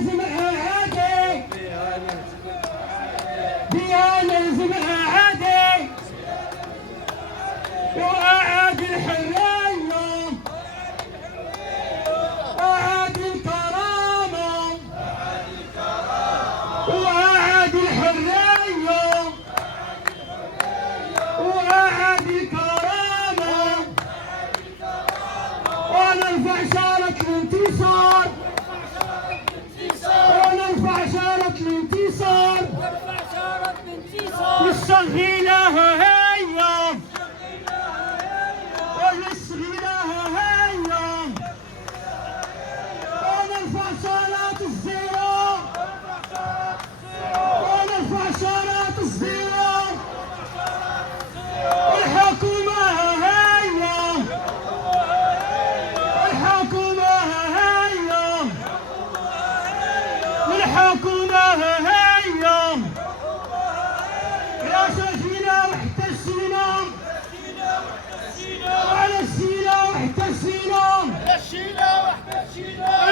نلزم اعادي بيها نلزم اعادي واعادي الحريه واعادي الكرامه واعادي الحريه واعادي الكرامه ونرفع شارة الانتصار ونرفع شارة الانتصار للصغيرة هيا وللصغيرة هيا ونرفع شارة الزيرو ونرفع شارة الزيرو الحكومة هيا الحكومة هيا الحكومة هيا يا سفينة واحتسينا وعلى السينا واحتسينا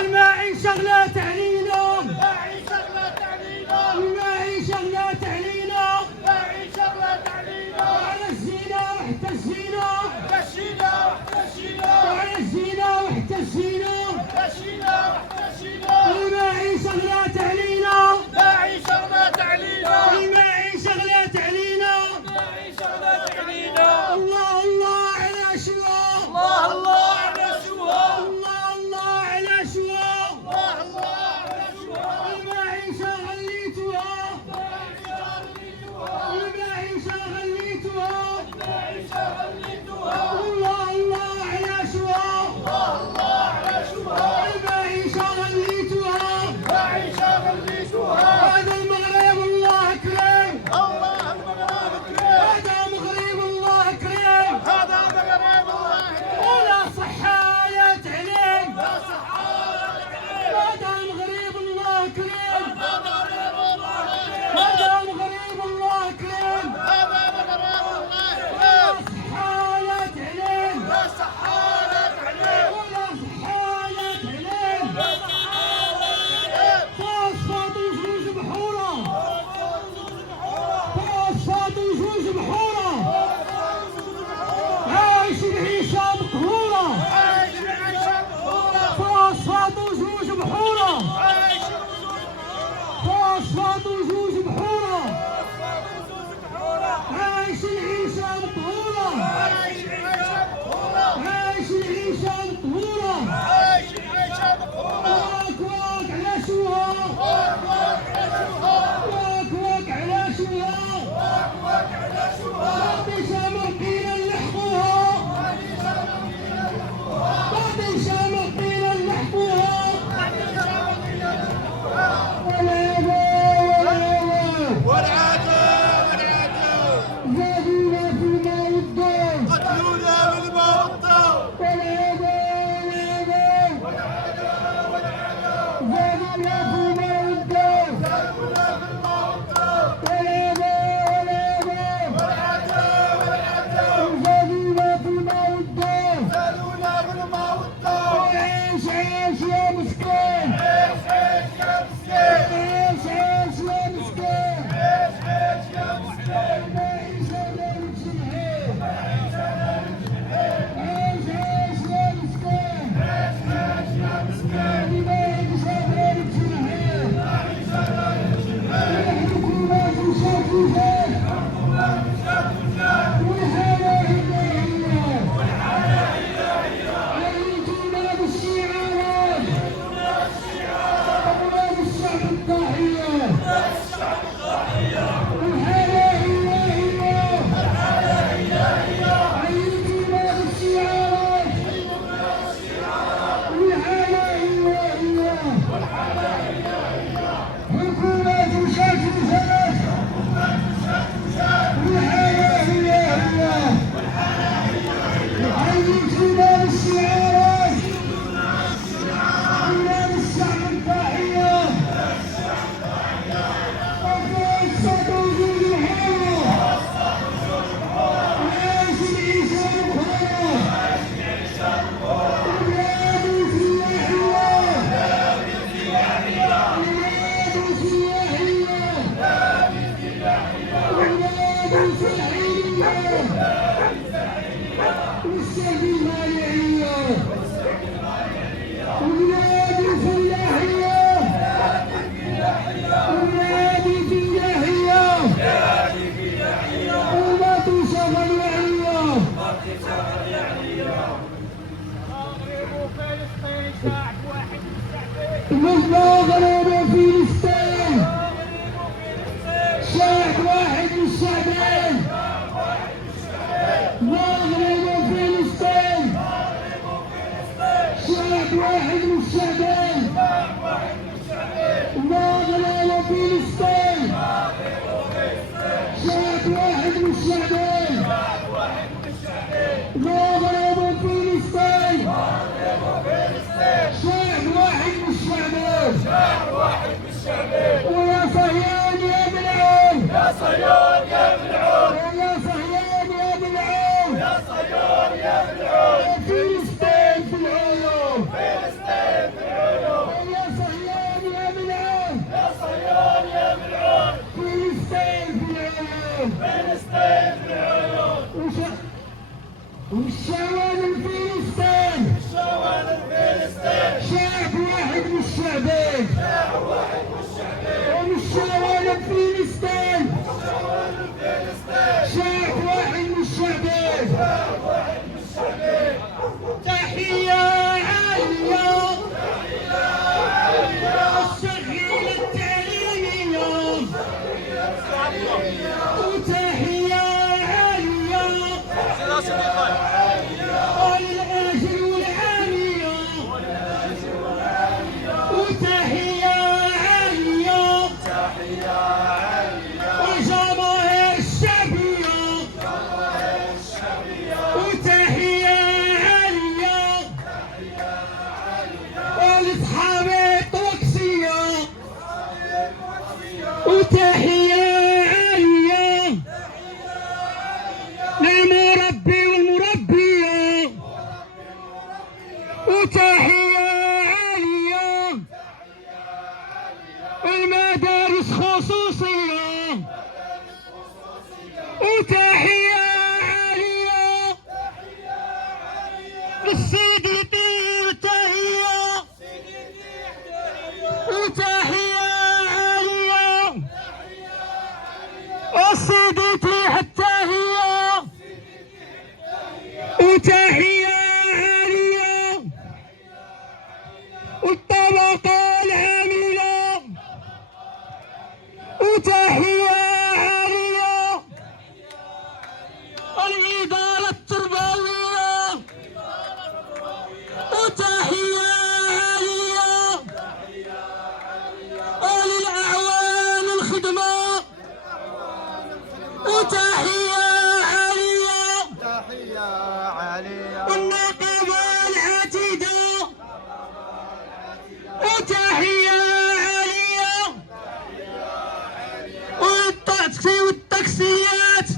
المعيشة غلات علينا المعيشة غلات علينا وعلى الزينة واحتسينا وعلى الزينة واحتسينا المعيشة غلات علينا المعيشة غلات علينا الله الله على شوا الله الله على شوا المعيشة غليتوها المعيشة غليتوها الله الله على شوا المعيشة غليتوها هذا المغرب الله كريم هذا مغرب الله كريم ولا صحايات عليك هذا مغرب الله كريم هذا مغرب الله كريم ولا صحايات عليك ولا صحايات عليك فوسفات وجوج بحورة فوسفات وجوج بحورة عايش العيشة مقهورة فوسفات وجوج بحورة فوسفات وجوج بحورة عايش العيشة مقهورة عايش العيشة مقهورة واك واك على شوها واك واك على شوها باقي شامرقين نلحقوها باقي شامرقين نلحقوها زادونا في الماء والضوء عيش يا مسكين عيش يا مسكين عيش على الجمهور عيش يا مسكين اللي ما يعيش على الجمهور الحكومة تشاف فيه والحالة هي عليكم بالشعارات أولاد الشعب الضاحية صهيون يا ملعون يا صهيون يا ملعون يا صهيون يا ملعون فلسطين في العيون فلسطين في العيون يا صهيون يا ملعون يا صهيون يا ملعون فلسطين في العيون فلسطين في العيون والشوال الفلسطين الشوال الفلسطين شعب واحد من الشعبين شعب واحد من الشعبين والشوال الفلسطين الشوال الفلسطين شعب واحد من الشعبين شعب واحد من الشعبين تحية عالية تحية عالية الشغيلة التعليمية وتحية عالية وللأجر والعالية وتحية عالية والجماهير الشعبية وتحية عالية ولأصحابي الطوكسية وتحية عالية للمربي والمربية وتحية عالية والمدارس خصوصية وتحية عالية للسيدي وتحية وتحية عالية والسيدي حتى هي وتحية عالية والطبقة العاملة وتحية عالية والإدارة التربوية وتحية عالية وللأعوان الخدمة وتحية عالية والنقابة العتيدة وتحية عالية والتاكسي والتاكسيات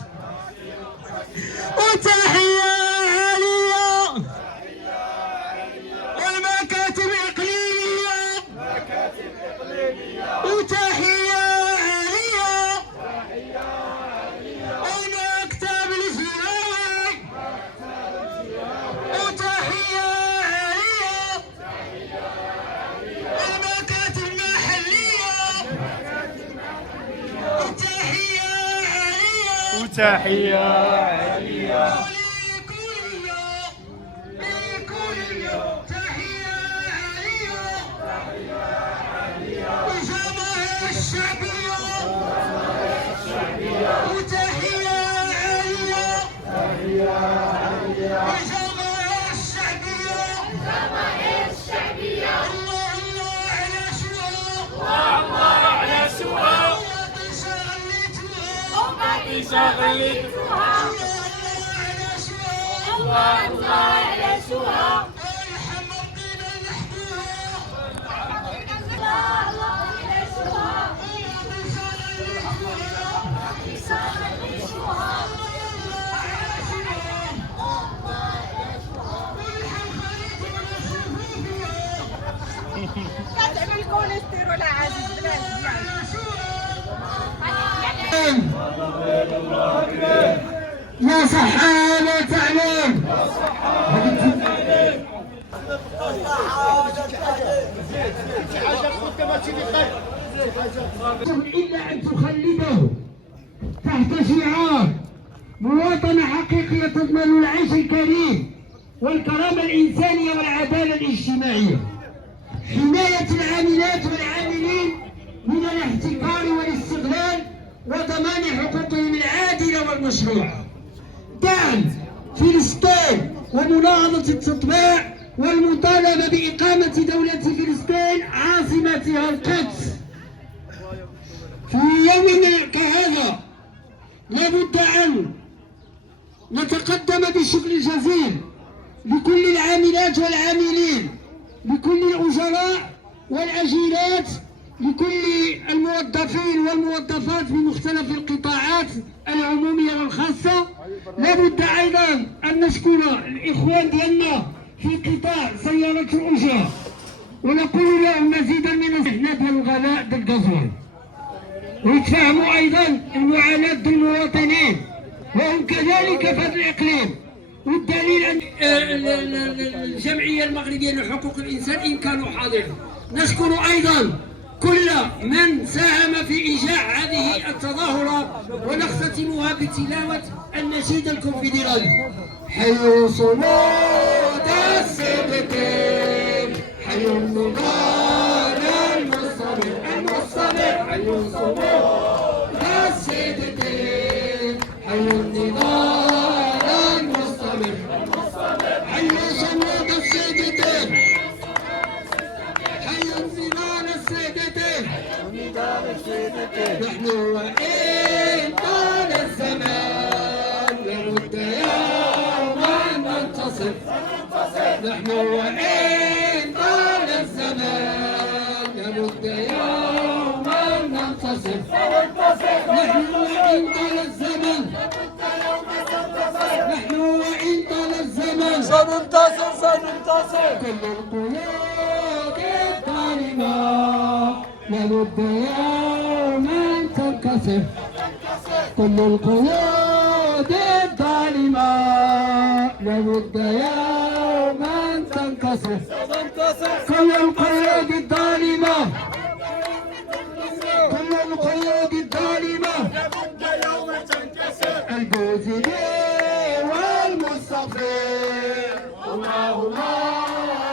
وتحية عالية والمكاتب الإقليمية وتحية عالية والمكتب الجهوي وتحية عالية والمكاتب المحلية وتحية عالية وتحية عالية لكل تحية عالية والجماهير الشعبية وتحية عالية والجماهير الشعبية الله الله على شوها الله على سوء وما شغلتها الله على شوها تعمل كوليسترول عزيز يا صحابة تعليم إلا أن تخلده تحت شعار مواطنة حقيقية تضمن العيش الكريم والكرامة الإنسانية والعدالة الاجتماعية، حماية العاملات والعاملين من الاحتكار والاستغلال وضمان حقوقهم العادلة والمشروعة، دعم فلسطين ومناهضة التطبيع والمطالبة بإقامة دولة فلسطين عاصمتها القدس. في يوم كهذا لابد أن نتقدم بشكر جزيل لكل العاملات والعاملين، لكل الأجراء والأجيرات لكل الموظفين والموظفات في مختلف القطاعات العمومية والخاصة. لابد أيضا أن نشكر الإخوان ديالنا في قطاع سيارة الأجرة، ونقول لهم مزيدا من الزحمة ديال الغلاء ديال الغازوال، ويتفهموا أيضا المعاناة ديال المواطنين وهم كذلك في هذا الإقليم. والدليل أن الجمعية المغربية لحقوق الإنسان إن كانوا حاضرين. نشكر أيضا كل من ساهم في إنجاح هذه التظاهرة، ونختتمها بتلاوة النشيد الكونفدرالي. حي صمود السبتين، حي النضال المستمر، حي صمود السبتين، حي النضال المستمر، حي صمود السبتين، حي النضال السبتين. نحن وإن طال الزمان لابد يوما ننتصر، نحن وإن طال الزمان لابد يوما ننتصر، نحن وإن طال الزمان، نحن وإن طال الزمان سننتصر. كل القيود الظالمة لابد يوما تنكسر، كل القيود الظالمة لابد يوما تنكسر، كل القيود الظالمة، كل القيود الظالمة لابد يوما تنكسر. البوذي والمستغفر هما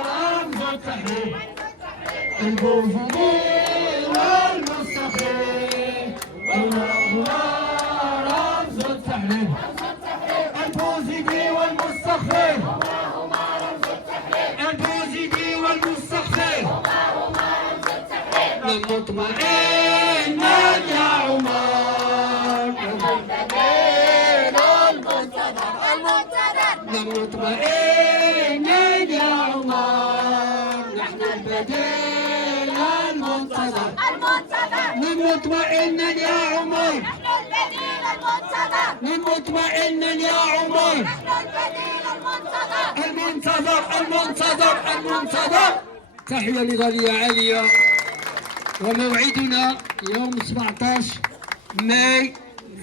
رمز التحرير، البوذي والمستغفر هما رمز التحرير، البوذي والمستغفر، البوذي والمستغفر. لن نطمئن يا عمر، لن نطمئن يا عمر، نحن البديل المنتظر، لن نطمئن يا عمر، لن نطمئن يا عمر، المنتظر المنتظر المنتظر. تحية نضالية عالية. وموعدنا يوم 17 ماي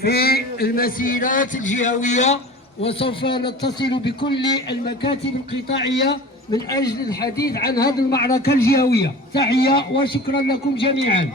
في المسيرات الجهوية، وسوف نتصل بكل المكاتب القطاعية من أجل الحديث عن هذه المعركة الجهوية. تحية وشكرا لكم جميعا.